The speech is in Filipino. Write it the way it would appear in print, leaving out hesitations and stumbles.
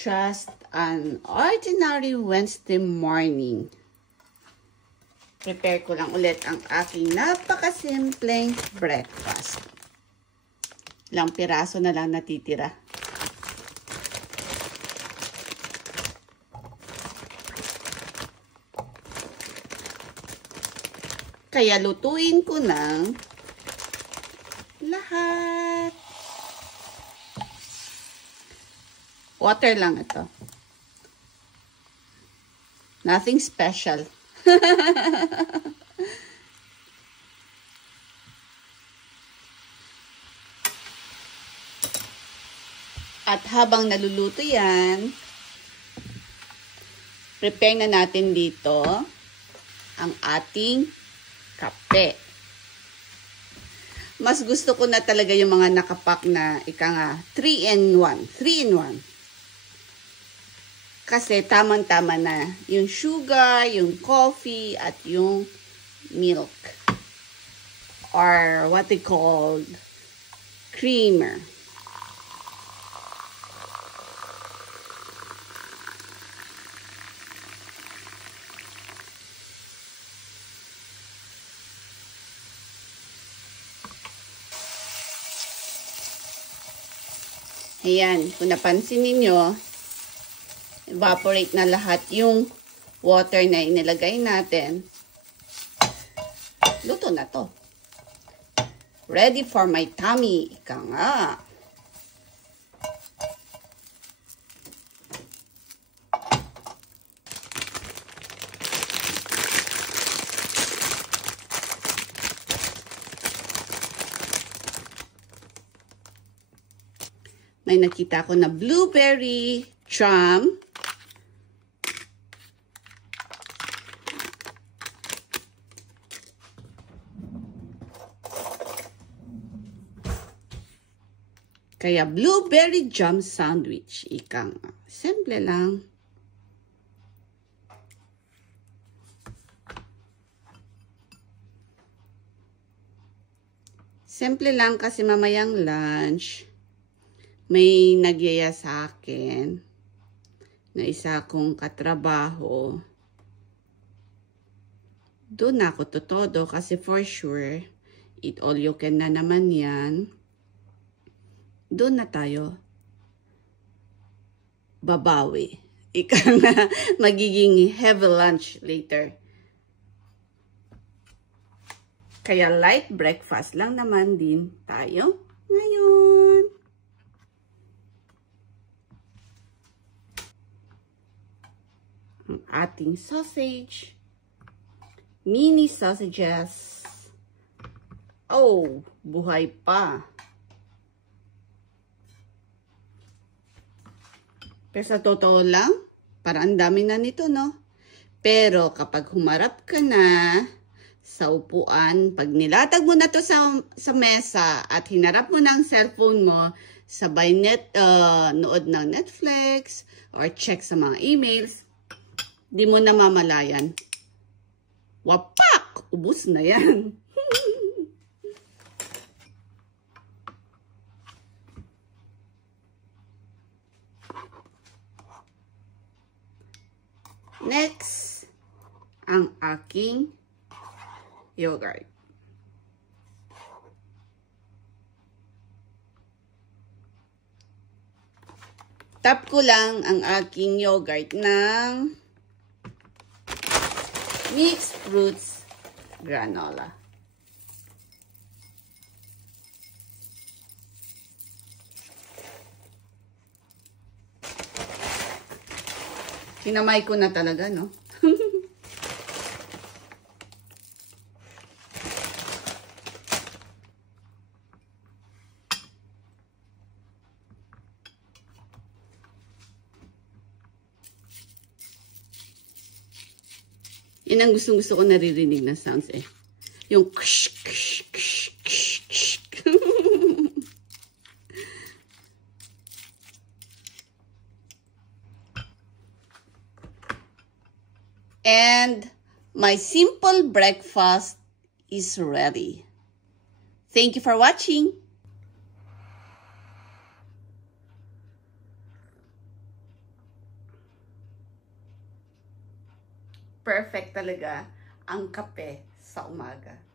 Just an ordinary Wednesday morning. Prepare ko lang ulit ang aking napakasimpleng breakfast. Ilang piraso na lang natitira. Kaya lutuin ko ng lahat. Water lang ito. Nothing special. At habang naluluto yan, prepare na natin dito ang ating kape. Mas gusto ko na talaga yung mga nakapak na ika nga 3-in-1. 3-in-1. Kasi tamang-tama na yung sugar, yung coffee, at yung milk. Or what they call creamer. Ayan, kung napansin ninyo, evaporate na lahat yung water na inilagay natin. Luto na to. Ready for my tummy. Ika nga. May nakita ko na blueberry jam. Kaya blueberry jam sandwich. Ika nga. Simple lang. Simple lang kasi mamayang lunch. May nagyaya sa akin na isa kong katrabaho. Doon ako tutodo kasi for sure, eat all you can na naman yan. Doon na tayo babawi. Ika na magiging heavy lunch later. Kaya light breakfast lang naman din tayo ngayon. Ang ating sausage. Mini sausages. Oh, buhay pa. Pero sa totoo lang, parang ang dami na nito, no? Pero kapag humarap ka na sa upuan, pag nilatag mo na to sa mesa at hinarap mo ng cellphone mo, sabay nood ng Netflix or check sa mga emails, di mo na mamalayan. Wapak! Ubus na yan. Next, ang aking yogurt. Tap ko lang ang aking yogurt ng mixed fruits granola. Kinamay ko na talaga, no? Yan ang gustong-gusto ko naririnig na sounds eh. Yung ksh, ksh, ksh, ksh, ksh. And my simple breakfast is ready. Thank you for watching. perfect talaga ang kape sa umaga.